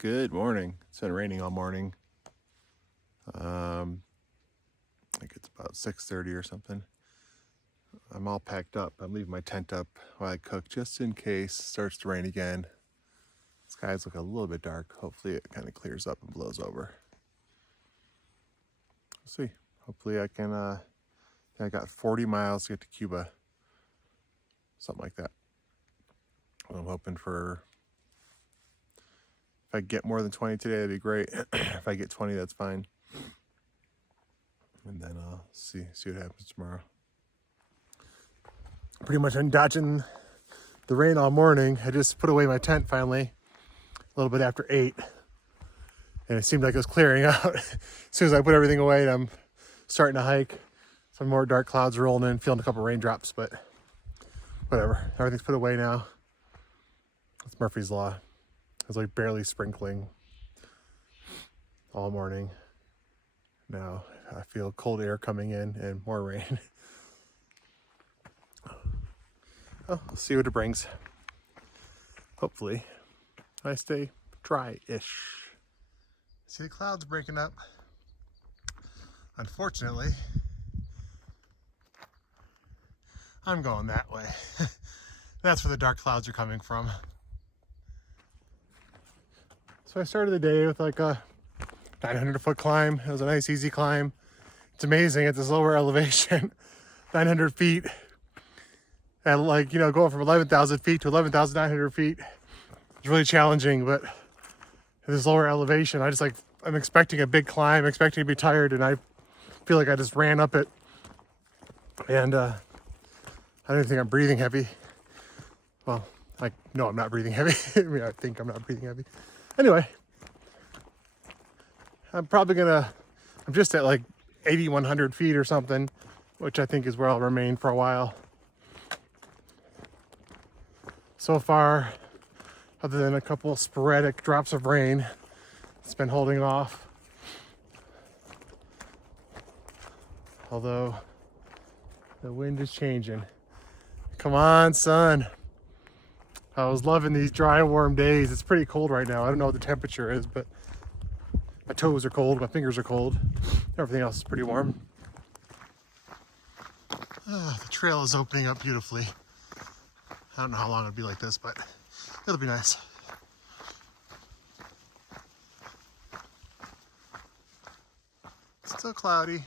Good morning. It's been raining all morning. I think it's about 6:30 or something. I'm all packed up. I'm leaving my tent up while I cook just in case it starts to rain again. Skies look a little bit dark. Hopefully it kind of clears up and blows over. We'll see. Hopefully I can, I got 40 miles to get to Cuba. Something like that. I'm hoping for, if I get more than 20 today, that'd be great. If I get 20, that's fine. And then I'll see what happens tomorrow. Pretty much I'm dodging the rain all morning. I just put away my tent finally, a little bit after 8. And it seemed like it was clearing out. As soon as I put everything away, I'm starting to hike. Some more dark clouds rolling in, feeling a couple raindrops, but whatever. Everything's put away now. It's Murphy's Law. It's like barely sprinkling all morning. Now I feel cold air coming in and more rain. Well, we'll see what it brings. Hopefully I stay dry-ish. See the clouds breaking up. Unfortunately, I'm going that way. That's where the dark clouds are coming from. So I started the day with like a 900-foot climb. It was a nice, easy climb. It's amazing at this lower elevation, 900 feet. And like, going from 11,000 feet to 11,900 feet. It's really challenging, but at this lower elevation, I'm expecting a big climb, expecting to be tired, and I feel like I just ran up it. And I don't even think I'm breathing heavy. Well, no, I'm not breathing heavy. I think I'm not breathing heavy. Anyway, I'm just at like 8,100 feet or something, which I think is where I'll remain for a while. So far, other than a couple sporadic drops of rain, it's been holding off. Although the wind is changing. Come on, sun. I was loving these dry, warm days. It's pretty cold right now. I don't know what the temperature is, but my toes are cold, my fingers are cold. Everything else is pretty warm. The trail is opening up beautifully. I don't know how long it'll be like this, but it'll be nice. Still cloudy.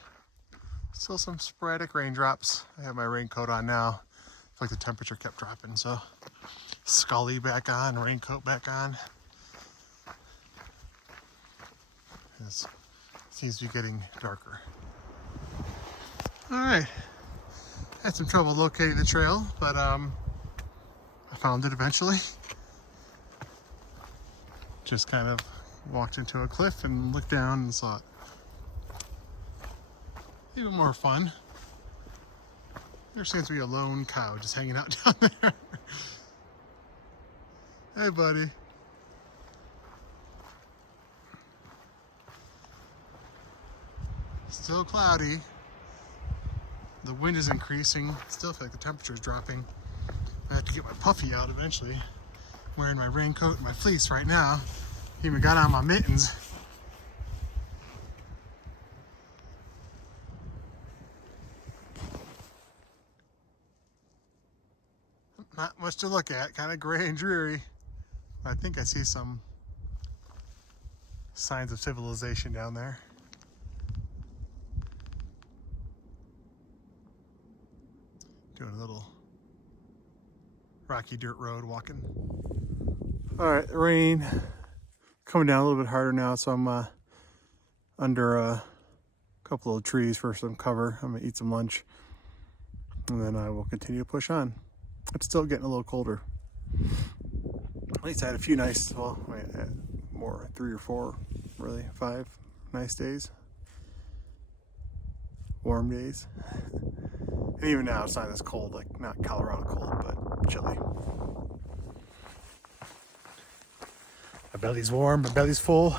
Still some sporadic raindrops. I have my raincoat on now. I feel like the temperature kept dropping, so scully back on, raincoat back on. It seems to be getting darker. All right, had some trouble locating the trail, but I found it eventually. Just kind of walked into a cliff and looked down and saw it. Even more fun. There seems to be a lone cow just hanging out down there. Hey, buddy. Still cloudy. The wind is increasing. Still feel like the temperature is dropping. I have to get my puffy out eventually. I'm wearing my raincoat and my fleece right now. Even got on my mittens. Not much to look at, kind of gray and dreary. I think I see some signs of civilization down there. Doing a little rocky dirt road walking. All right, the rain coming down a little bit harder now, so I'm under a couple of trees for some cover. I'm gonna eat some lunch, and then I will continue to push on. It's still getting a little colder. At least I had a few nice, more, 3 or 4, really, 5 nice days. Warm days. And even now it's not as cold, like not Colorado cold, but chilly. My belly's warm, my belly's full.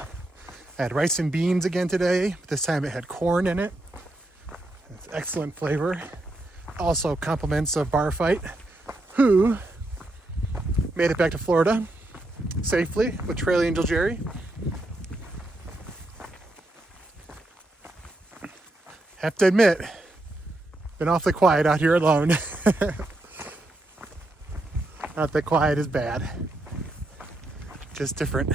I had rice and beans again today, but this time it had corn in it. It's excellent flavor. Also compliments of Bar Fight, who made it back to Florida safely with Trail Angel Jerry. have to admit, been awfully quiet out here alone. Not that quiet is bad, just different.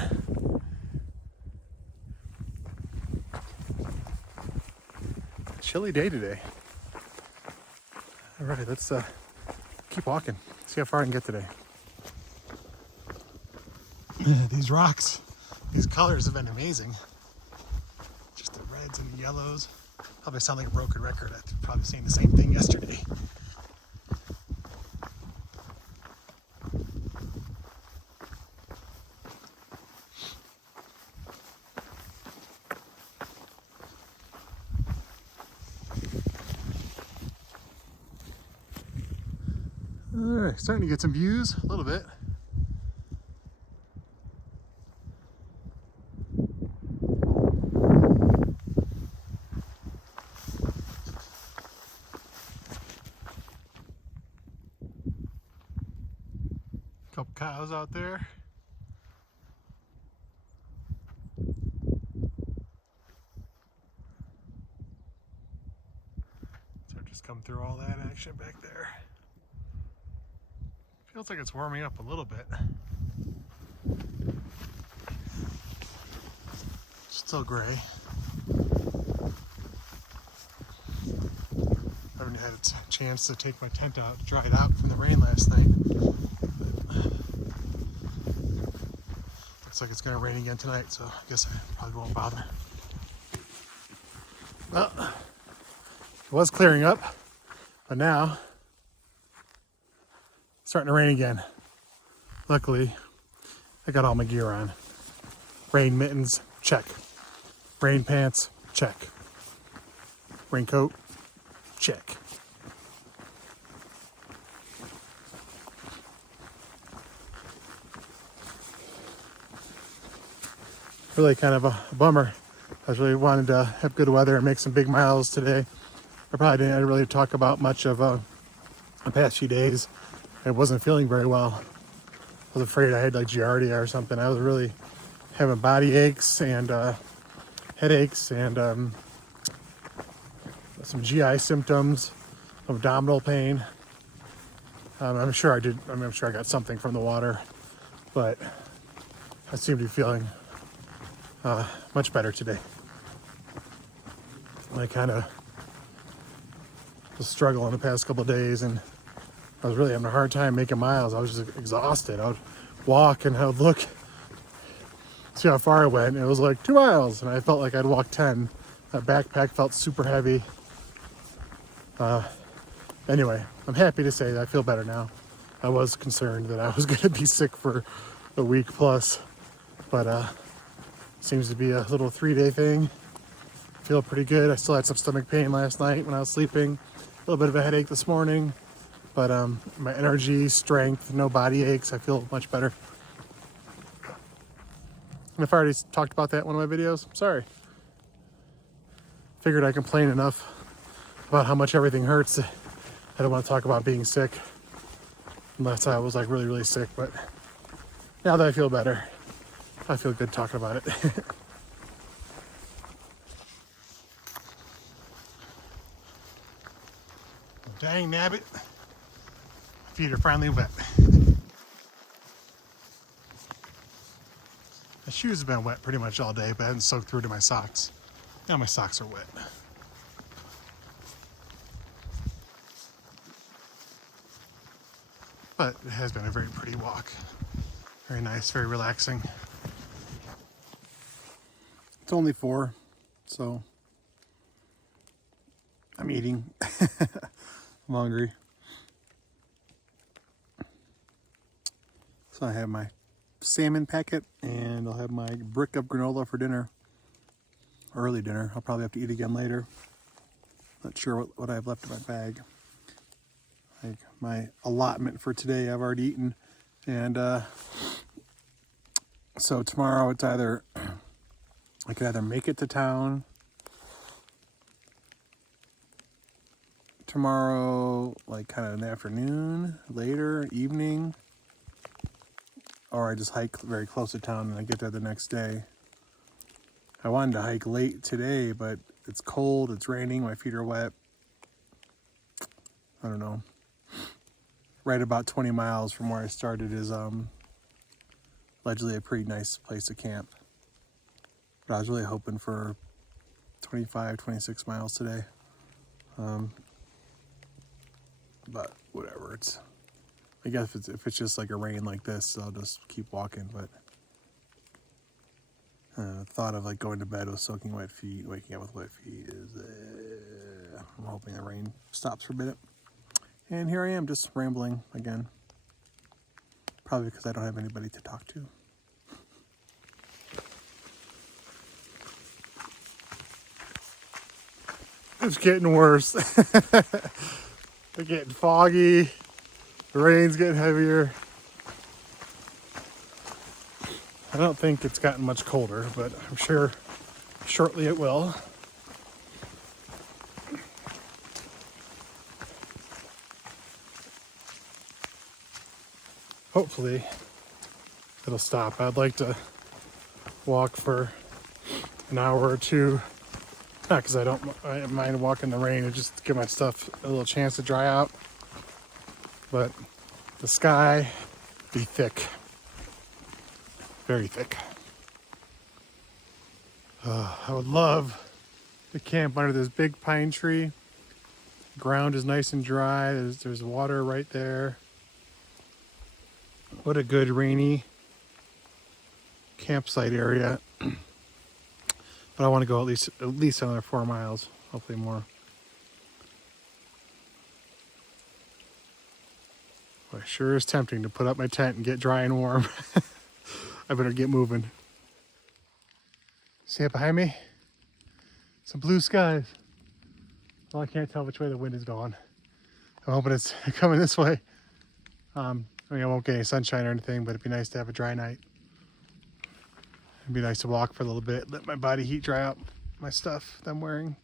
Chilly day today. All right, let's keep walking, see how far I can get today. These rocks, these colors have been amazing. Just the reds and the yellows. Probably sound like a broken record. I'm probably saying the same thing yesterday. All right, starting to get some views a little bit. Couple cows out there. So just come through all that action back there. Feels like it's warming up a little bit. Still gray. I haven't had a chance to take my tent out to dry it out from the rain last night. Looks like it's going to rain again tonight, so I guess I probably won't bother. Well, it was clearing up, but now it's starting to rain again. Luckily, I got all my gear on. Rain mittens, check. Rain pants, check. Raincoat, check. Really kind of a bummer. I was really wanted to have good weather and make some big miles today. I didn't really talk about much of the past few days. I wasn't feeling very well. I was afraid I had like giardia or something. I was really having body aches and headaches and some GI symptoms, abdominal pain. I'm sure I got something from the water, but I seem to be feeling much better today. I kind of was struggling the past couple of days, and I was really having a hard time making miles. I was just exhausted. I would walk and I would look, see how far I went. It was like 2 miles, and I felt like I'd walked 10. That backpack felt super heavy. Anyway, I'm happy to say that I feel better now. I was concerned that I was going to be sick for a week plus, but seems to be a little 3-day thing. Feel pretty good. I still had some stomach pain last night when I was sleeping. A little bit of a headache this morning, but my energy, strength, no body aches. I feel much better. And if I already talked about that in one of my videos, I'm sorry. Figured I complained enough about how much everything hurts. I don't want to talk about being sick unless I was like really, really sick. But now that I feel better, I feel good talking about it. Dang nabbit, feet are finally wet. My shoes have been wet pretty much all day, but I haven't soaked through to my socks. Now my socks are wet. But it has been a very pretty walk. Very nice, very relaxing. It's only 4, so I'm eating. I'm hungry. So I have my salmon packet and I'll have my brick of granola for dinner. Early dinner. I'll probably have to eat again later. Not sure what I have left in my bag. Like my allotment for today I've already eaten. And so tomorrow it's either, I could either make it to town tomorrow, like kind of in the afternoon, later, evening, or I just hike very close to town and I get there the next day. I wanted to hike late today, but It's cold, it's raining, my feet are wet. I don't know. Right about 20 miles from where I started is allegedly a pretty nice place to camp. But I was really hoping for 25, 26 miles today. But whatever, I guess if it's just like a rain like this, I'll just keep walking. But thought of like going to bed with soaking wet feet, waking up with wet feet is, I'm hoping the rain stops for a minute. And here I am just rambling again. Probably because I don't have anybody to talk to. It's getting worse. It's getting foggy. The rain's getting heavier. I don't think it's gotten much colder, but I'm sure shortly it will. Hopefully it'll stop. I'd like to walk for an hour or two. Not because I mind walking in the rain and just give my stuff a little chance to dry out. But the sky be thick. Very thick. I would love to camp under this big pine tree. The ground is nice and dry. There's water right there. What a good rainy campsite area. But I want to go at least another 4 miles, hopefully more. Well, it sure is tempting to put up my tent and get dry and warm. I better get moving. See it behind me? Some blue skies. Well, I can't tell which way the wind is going. I'm hoping it's coming this way. I won't get any sunshine or anything, but it'd be nice to have a dry night. It'd be nice to walk for a little bit, let my body heat dry out my stuff that I'm wearing.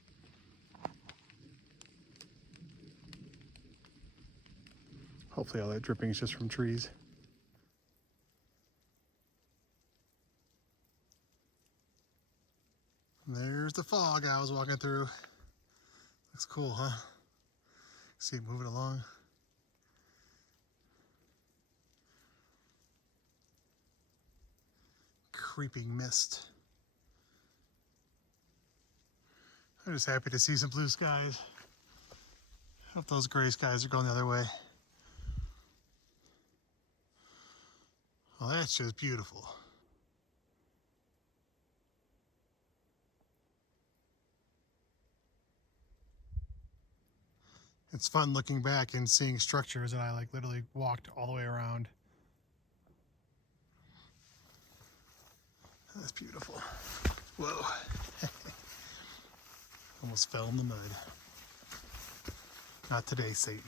Hopefully all that dripping is just from trees. There's the fog I was walking through. Looks cool, huh? See it moving along. Creeping mist. I'm just happy to see some blue skies. Hope those gray skies are going the other way. Well, that's just beautiful. It's fun looking back and seeing structures that I like literally walked all the way around. That's beautiful. Whoa. Almost fell in the mud. Not today, Satan.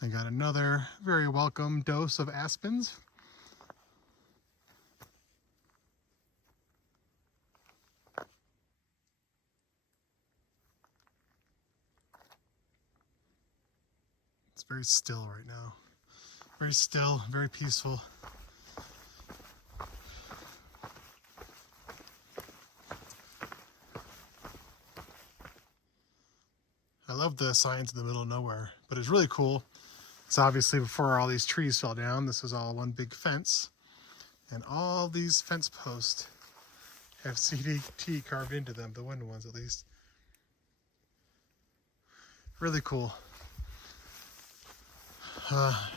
I got another very welcome dose of aspens. It's very still right now. Very still, very peaceful. I love the signs in the middle of nowhere, but it's really cool. It's obviously before all these trees fell down, this was all one big fence. And all these fence posts have CDT carved into them, the wooden ones at least. Really cool.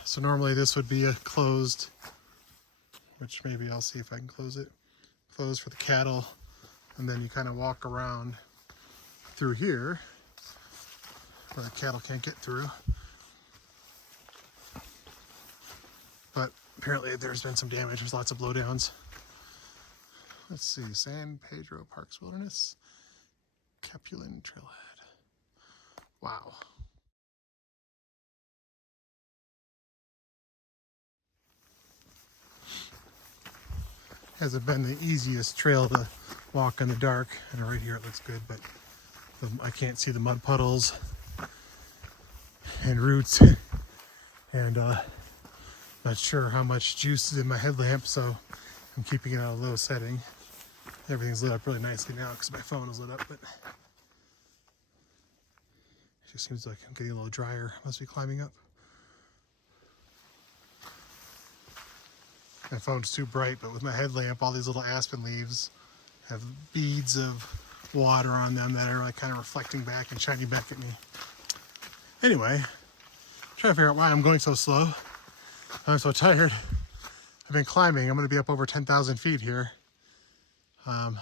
So normally this would be a closed, which maybe I'll see if I can close it. Closed for the cattle, and then you kind of walk around through here where the cattle can't get through. But apparently there's been some damage. There's lots of blowdowns. Let's see, San Pedro Parks Wilderness, Capulan Trailhead. Wow. Hasn't been the easiest trail to walk in the dark. And right here it looks good, but I can't see the mud puddles and roots. And Not sure how much juice is in my headlamp, so I'm keeping it on a low setting. Everything's lit up really nicely now because my phone is lit up, but it just seems like I'm getting a little drier. Must be climbing up. My phone's too bright, but with my headlamp, all these little aspen leaves have beads of water on them that are like kind of reflecting back and shining back at me. Anyway, trying to figure out why I'm going so slow. I'm so tired. I've been climbing. I'm going to be up over 10,000 feet here. And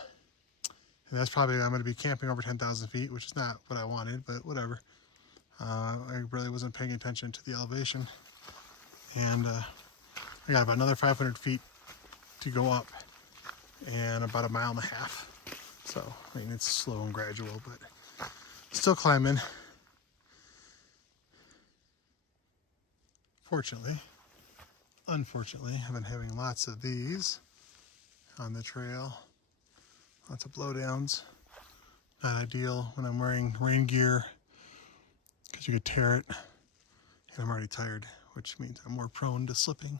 that's probably, I'm going to be camping over 10,000 feet, which is not what I wanted, but whatever. I really wasn't paying attention to the elevation. And I got about another 500 feet to go up and about 1.5 miles. So, I mean, it's slow and gradual, but still climbing. Unfortunately, I've been having lots of these on the trail. Lots of blowdowns. Not ideal when I'm wearing rain gear because you could tear it. And I'm already tired, which means I'm more prone to slipping.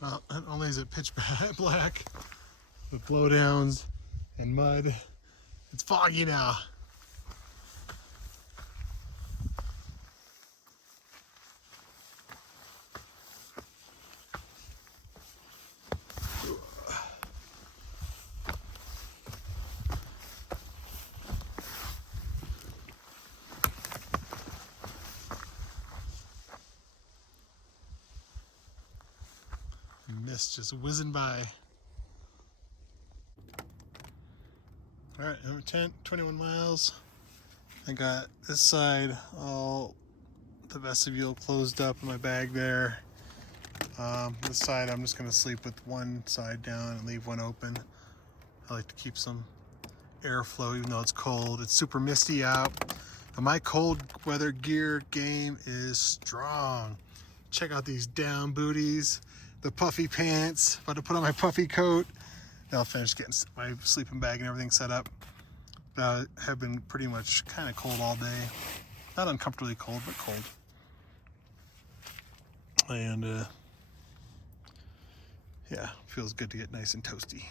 Well, not only is it pitch black with blowdowns and mud, it's foggy now. Mist just whizzing by. All right, number 10, 21 miles. I got this side, all the vestibule closed up in my bag there. This side, I'm just gonna sleep with one side down and leave one open. I like to keep some airflow even though it's cold. It's super misty out. And my cold weather gear game is strong. Check out these down booties, the puffy pants. About to put on my puffy coat. Then I'll finish getting my sleeping bag and everything set up. Have been pretty much kind of cold all day. Not uncomfortably cold, but cold. And yeah, feels good to get nice and toasty.